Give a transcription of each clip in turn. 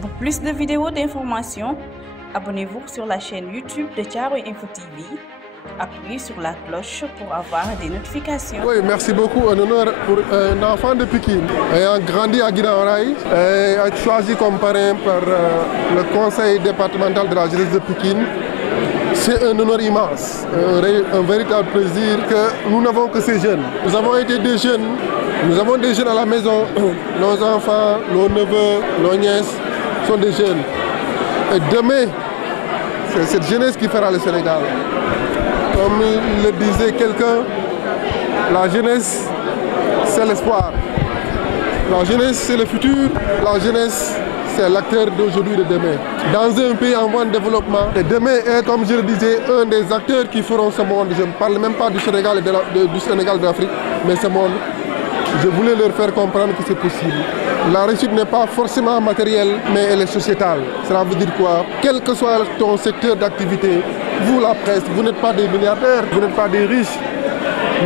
Pour plus de vidéos d'informations, abonnez-vous sur la chaîne YouTube de Thiaroye Info TV. Appuyez sur la cloche pour avoir des notifications. Oui, merci beaucoup. Un honneur pour un enfant de Pikine ayant grandi à Guinaw Rail et être choisi comme parrain par le conseil départemental de la jeunesse de Pikine. C'est un honneur immense, un véritable plaisir que nous n'avons que ces jeunes. Nous avons été des jeunes, nous avons des jeunes à la maison, nos enfants, nos neveux, nos nièces sont des jeunes. Et demain, c'est cette jeunesse qui fera le Sénégal. Comme le disait quelqu'un, la jeunesse, c'est l'espoir. La jeunesse, c'est le futur. La jeunesse, c'est l'acteur d'aujourd'hui et de demain. Dans un pays en voie de développement, et demain est, comme je le disais, un des acteurs qui feront ce monde. Je ne parle même pas du Sénégal et du Sénégal de l'Afrique, mais ce monde. Je voulais leur faire comprendre que c'est possible. La réussite n'est pas forcément matérielle, mais elle est sociétale. Cela veut dire quoi? Quel que soit ton secteur d'activité, vous la presse, vous n'êtes pas des milliardaires, vous n'êtes pas des riches,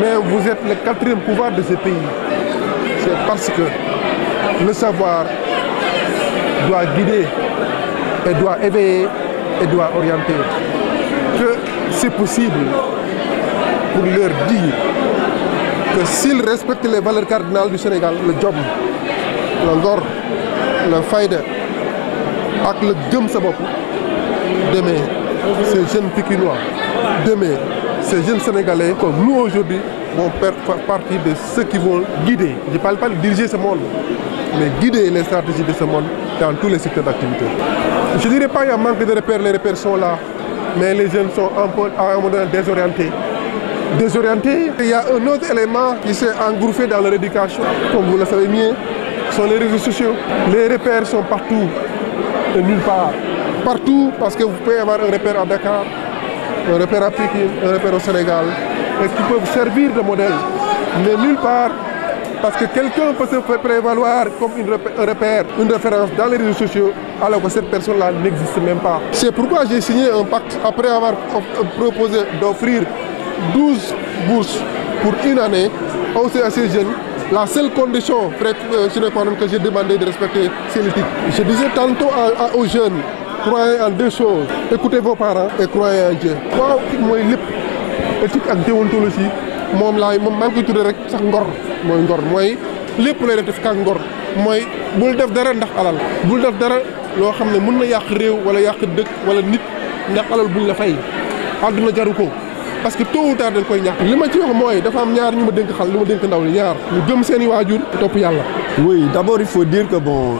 mais vous êtes le quatrième pouvoir de ce pays. C'est parce que le savoir doit guider, et doit éveiller, et doit orienter. Que c'est possible pour leur dire que s'ils respectent les valeurs cardinales du Sénégal, le job, le ngor, le fayda, ak le gëm sa bopp, demain, ces jeunes Pikinois, demain, ces jeunes Sénégalais, comme nous aujourd'hui, vont faire partie de ceux qui vont guider. Je ne parle pas de diriger ce monde, mais guider les stratégies de ce monde dans tous les secteurs d'activité. Je ne dirais pas qu'il y a un manque de repères, les repères sont là, mais les jeunes sont un peu à un moment désorientés. Il y a un autre élément qui s'est engouffré dans leur éducation, comme vous le savez mieux, sont les réseaux sociaux. Les repères sont partout et nulle part. Partout, parce que vous pouvez avoir un repère à Dakar, un repère à Pikine, un repère au Sénégal, et qui peuvent servir de modèle. Mais nulle part, parce que quelqu'un peut se faire prévaloir comme un repère, une référence dans les réseaux sociaux, alors que cette personne-là n'existe même pas. C'est pourquoi j'ai signé un pacte après avoir proposé d'offrir 12 bourses pour une année aussi à ces jeunes. La seule condition que j'ai demandé de respecter, c'est l'éthique. Je disais tantôt aux jeunes, croyez en deux choses. Écoutez vos parents et croyez en Dieu. Waaw mooy lépp éthique ak déontologie moom maa ngi koy tuddee rek sax ngor mooy ngor mooy lépp lay def ak ngor mooy bul def dara ndax alal bul def dara loo xam ne mën na yàq réew wala yàq dëkk wala nit ndax alal buñ la fay àdduna jaru ko. Parce que tôt ou tard dañ koy ñàkk li ma ci wax mooy dafa am ñaar ñu ma dénk xal ñu ma dénk ndaw li ñaar ñu gëm seeni waajur topp yàlla. Oui, d'abord il faut dire que bon,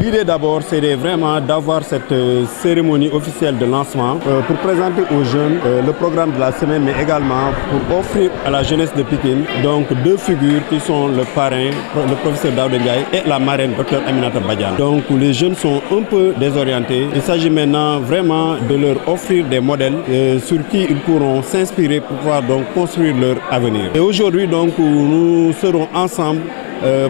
l'idée d'abord c'est vraiment d'avoir cette cérémonie officielle de lancement pour présenter aux jeunes le programme de la semaine, mais également pour offrir à la jeunesse de Pikine donc deux figures qui sont le parrain, le professeur Daouda Ndiaye et la marraine, Dr Aminata Badiane. Donc les jeunes sont un peu désorientés. Il s'agit maintenant vraiment de leur offrir des modèles sur qui ils pourront s'inspirer pour pouvoir donc construire leur avenir. Et aujourd'hui donc nous serons ensemble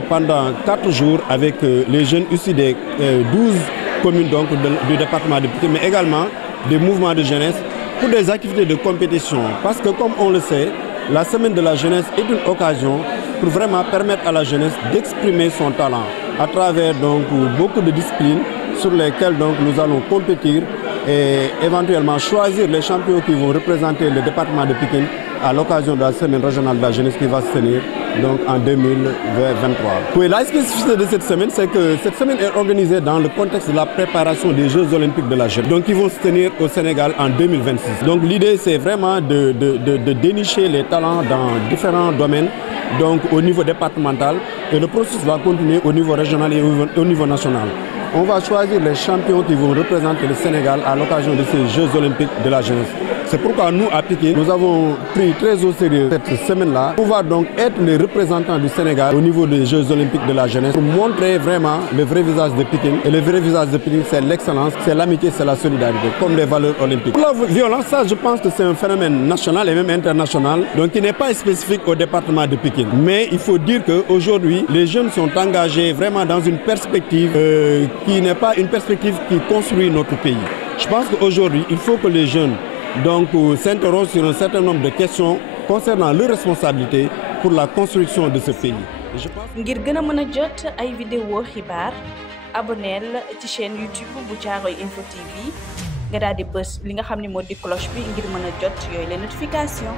pendant 4 jours avec les jeunes issus des 12 communes donc, du département de Pikine, mais également des mouvements de jeunesse pour des activités de compétition. Parce que comme on le sait, la semaine de la jeunesse est une occasion pour vraiment permettre à la jeunesse d'exprimer son talent à travers donc, beaucoup de disciplines sur lesquelles donc, nous allons compétir et éventuellement choisir les champions qui vont représenter le département de Pikine à l'occasion de la semaine régionale de la jeunesse qui va se tenir donc en 2023. Oui, la spécificité de cette semaine, c'est que cette semaine est organisée dans le contexte de la préparation des Jeux olympiques de la jeunesse, donc qui vont se tenir au Sénégal en 2026. Donc l'idée, c'est vraiment de dénicher les talents dans différents domaines, donc au niveau départemental, et le processus va continuer au niveau régional et au niveau national. On va choisir les champions qui vont représenter le Sénégal à l'occasion de ces Jeux olympiques de la jeunesse. C'est pourquoi nous, à Pikine, nous avons pris très au sérieux cette semaine-là pour pouvoir donc être les représentants du Sénégal au niveau des Jeux olympiques de la jeunesse pour montrer vraiment le vrai visage de Pikine. Et le vrai visage de Pikine, c'est l'excellence, c'est l'amitié, c'est la solidarité, comme les valeurs olympiques. Pour la violence, ça, je pense que c'est un phénomène national et même international, donc qui n'est pas spécifique au département de Pikine. Mais il faut dire qu'aujourd'hui, les jeunes sont engagés vraiment dans une perspective qui n'est pas une perspective qui construit notre pays. Je pense qu'aujourd'hui, il faut que les jeunes donc s'interrogent sur un certain nombre de questions concernant leurs responsabilités pour la construction de ce pays. Je pense... ngir gën a mën a jot ay vidéo xibaar abonneel ci chaîne YouTube bu Caaroy Info TV nga daal di bës li nga xam ne moo di cloche bi ngir mën a jot yooyu les notification